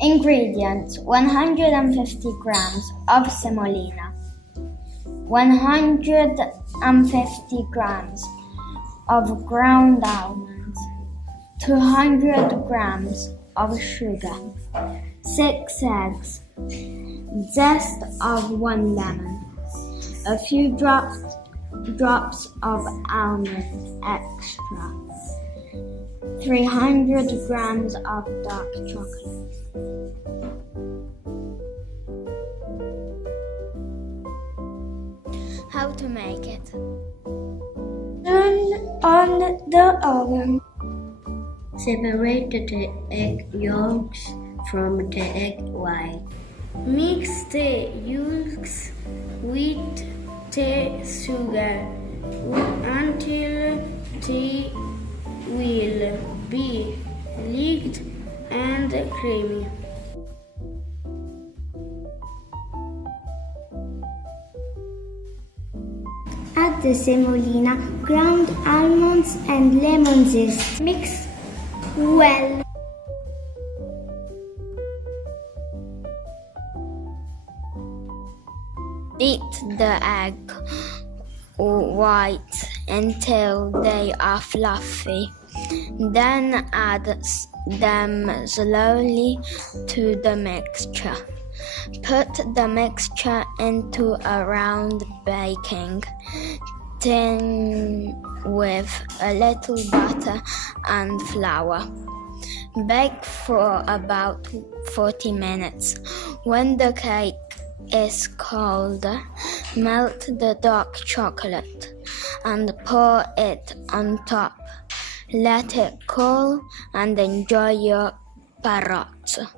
Ingredients: 150 grams of semolina, 150 grams of ground almonds, 200 grams of sugar, 6 eggs, zest of 1 lemon, a few drops of almond extra, 300 grams of dark chocolate. How to make it? Turn on the oven. Separate the egg yolks from the egg white. Mix the yolks with the sugar until they will be light and creamy. Add the semolina, ground almonds and lemon zest. Mix well. Beat the egg white until they are fluffy. Then add them slowly to the mixture. Put the mixture into a round baking tin with a little butter and flour. Bake for about 40 minutes. When the cake is cold, melt the dark chocolate and pour it on top. Let it cool and enjoy your Parrozzo.